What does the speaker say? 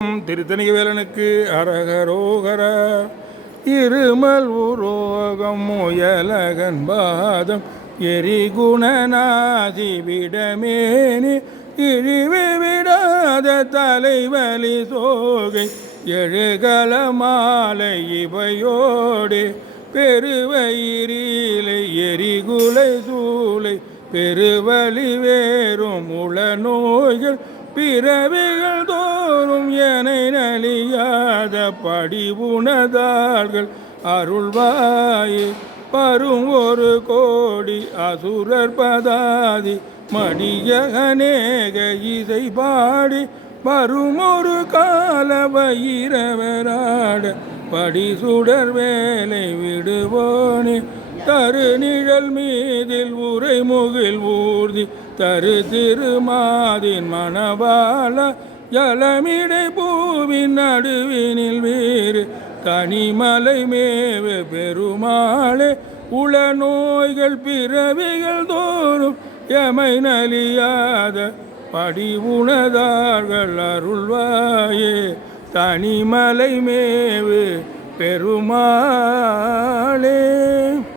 திருத்தணிக வேலனுக்கு அரகரோகர. இருமல் உரோகம் முயலகன் பாதம் எரிகுணநாதி விடமேனி இழிவு விடாத தலைவலி சோகை எழுகல மாலை இவையோடு பெருவயிரிலை எரிகுலை சூளை பெருவலி வேறும் உள நோய்கள் பிறவிகள் தோறும் என நலியாத படிவுணதாள்கள் அருள்வாயே. பரும் ஒரு கோடி அசுரர் பதாதி மடிய அநேக இசை பாடி வரும் ஒரு கால வயிரவராட படிசுடர் வேலை விடுவோனே. தரு நிழல் மீதில் உரைமுகில் ஊர்தி தரு திருமாதின் மணவாள ஜலமிடை பூவின் நடுவினில் வேறு கனிமலை மேவு பெருமாளே. உள நோய்கள் பிறவிகள் தோறும் எமை நலியாத படிவுணதார்கள் அருள்வாயே. தனிமலை மேவு பெருமாளே.